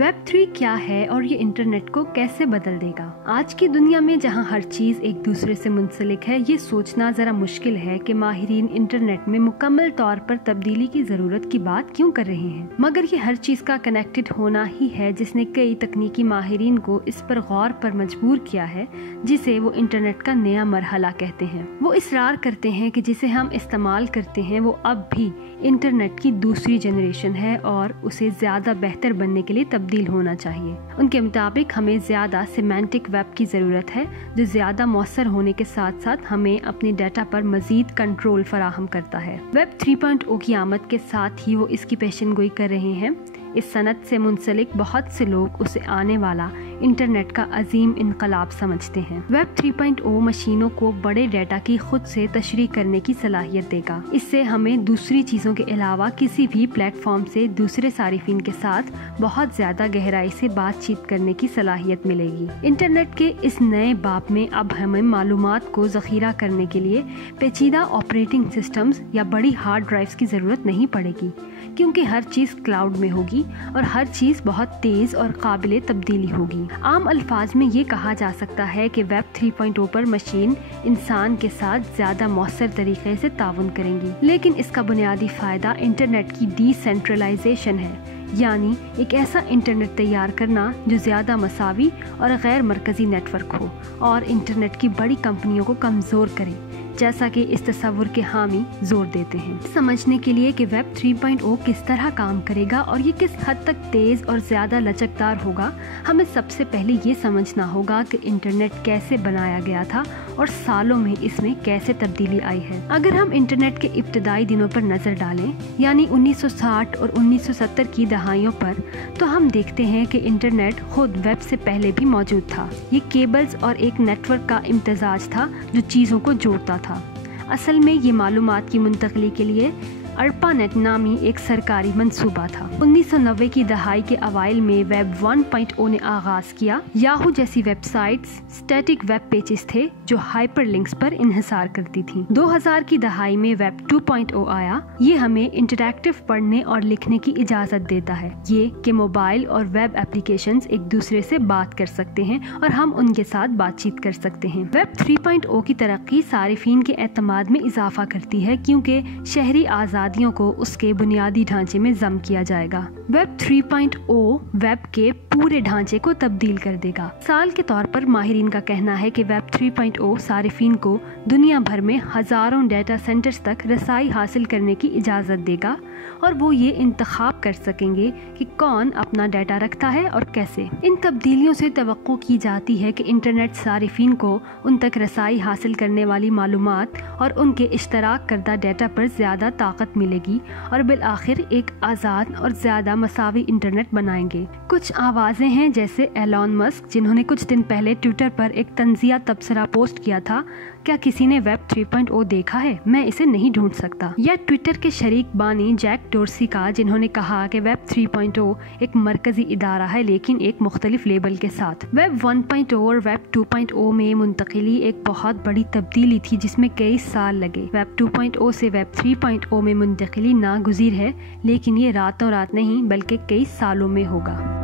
Web 3 क्या है और ये इंटरनेट को कैसे बदल देगा? आज की दुनिया में जहां हर चीज एक दूसरे से मुंसलिक है, ये सोचना जरा मुश्किल है कि माहिरीन इंटरनेट में मुकम्मल तौर पर तब्दीली की जरूरत की बात क्यों कर रहे हैं। मगर ये हर चीज का कनेक्टेड होना ही है जिसने कई तकनीकी माहिरीन को इस पर गौर पर मजबूर किया है, जिसे वो इंटरनेट का नया मरहला कहते हैं। वो इसरार करते हैं कि जिसे हम इस्तेमाल करते हैं वो अब भी इंटरनेट की दूसरी जनरेशन है और उसे ज्यादा बेहतर बनने के लिए तब्दील होना चाहिए। उनके मुताबिक हमें ज्यादा सिमेंटिक वेब की जरूरत है जो ज्यादा मौसर होने के साथ साथ हमें अपने डाटा पर मजीद कंट्रोल फराहम करता है। वेब 3.0 की आमद के साथ ही वो इसकी पेशेनगोई कर रहे हैं। इस सनत से मुंसलिक बहुत से लोग उसे आने वाला इंटरनेट का अजीम इनकलाब समझते हैं। वेब 3.0 मशीनों को बड़े डाटा की खुद से तशरीह करने की सलाहियत देगा। इससे हमें दूसरी चीजों के अलावा किसी भी प्लेटफॉर्म से दूसरे सारिफिन के साथ बहुत ज्यादा गहराई से बातचीत करने की सलाहियत मिलेगी। इंटरनेट के इस नए बाब में अब हमें मालूमात को जखीरा करने के लिए पेचीदा ऑपरेटिंग सिस्टम्स या बड़ी हार्ड ड्राइव्स की जरूरत नहीं पड़ेगी, क्योंकि हर चीज क्लाउड में होगी और हर चीज बहुत तेज और काबिले तब्दीली होगी। आम अल्फाज में ये कहा जा सकता है कि वेब 3.0 पर मशीन इंसान के साथ ज्यादा मौसर तरीके से ताउन करेंगी, लेकिन इसका बुनियादी फायदा इंटरनेट की डिसेंट्रलाइजेशन है, यानी एक ऐसा इंटरनेट तैयार करना जो ज्यादा मसावी और गैर मरकजी नेटवर्क हो और इंटरनेट की बड़ी कंपनियों को कमजोर करे, जैसा कि इस तस्वुर के हामी जोर देते हैं। समझने के लिए कि वेब 3.0 किस तरह काम करेगा और ये किस हद तक तेज और ज्यादा लचकदार होगा, हमें सबसे पहले ये समझना होगा कि इंटरनेट कैसे बनाया गया था और सालों में इसमें कैसे तब्दीली आई है। अगर हम इंटरनेट के इब्तदाई दिनों पर नजर डालें, यानी 1960 और 1970 की दहाइयों पर, तो हम देखते हैं कि इंटरनेट खुद वेब से पहले भी मौजूद था। ये केबल्स और एक नेटवर्क का इम्तजाज था जो चीजों को जोड़ता था। असल में ये मालूमात की मुंतकली के लिए ARPANET नामी एक सरकारी मंसूबा था। 1990 की दहाई के अवाइल में वेब 1.0 ने आगाज किया। याहू जैसी वेबसाइट्स स्टैटिक वेब पेजेस थे जो हाइपरलिंक्स पर इन्हिसार करती थीं। 2000 की दहाई में वेब 2.0 आया। ये हमें इंटरैक्टिव पढ़ने और लिखने की इजाजत देता है, ये कि मोबाइल और वेब एप्लीकेशंस एक दूसरे से बात कर सकते हैं और हम उनके साथ बातचीत कर सकते हैं। वेब 3.0 की तरक्की सारिफीन के एतमाद में इजाफा करती है, क्योंकि शहरी आजादियों को उसके बुनियादी ढांचे में जम किया जाएगा। वेब 3.0 वेब के पूरे ढांचे को तब्दील कर देगा। साल के तौर पर माहिरीन का कहना है कि वेब 3.0 सारिफीन को दुनिया भर में हजारों डाटा सेंटर्स तक रसाई हासिल करने की इजाजत देगा और वो ये इंतखाब कर सकेंगे कि कौन अपना डाटा रखता है और कैसे। इन तब्दीलियों से तवक्को की जाती है कि इंटरनेट सारिफीन को उन तक रसाई हासिल करने वाली मालूमात और उनके इश्तराक करदा डाटा पर ज्यादा ताकत मिलेगी और बिल आखिर एक आज़ाद और ज्यादा मसावी इंटरनेट बनाएंगे। कुछ आवाजें हैं जैसे एलॉन मस्क, जिन्होंने कुछ दिन पहले ट्विटर पर एक तंजिया तबसरा पोस्ट किया था, क्या किसी ने वेब 3.0 देखा है? मैं इसे नहीं ढूंढ सकता। या ट्विटर के शरीक बानी जैक डोर्सी का, जिन्होंने कहा कि वेब 3.0 एक मरकजी इदारा है लेकिन एक मुख्तलिफ लेबल के साथ। वेब 1.0 और वेब 2.0 में मुंतकिली एक बहुत बड़ी तब्दीली थी जिसमें कई साल लगे। वेब 2.0 से वेब 3.0 में मुंतकिली नागुज़ीर है, लेकिन ये रातों रात नहीं बल्कि कई सालों में होगा।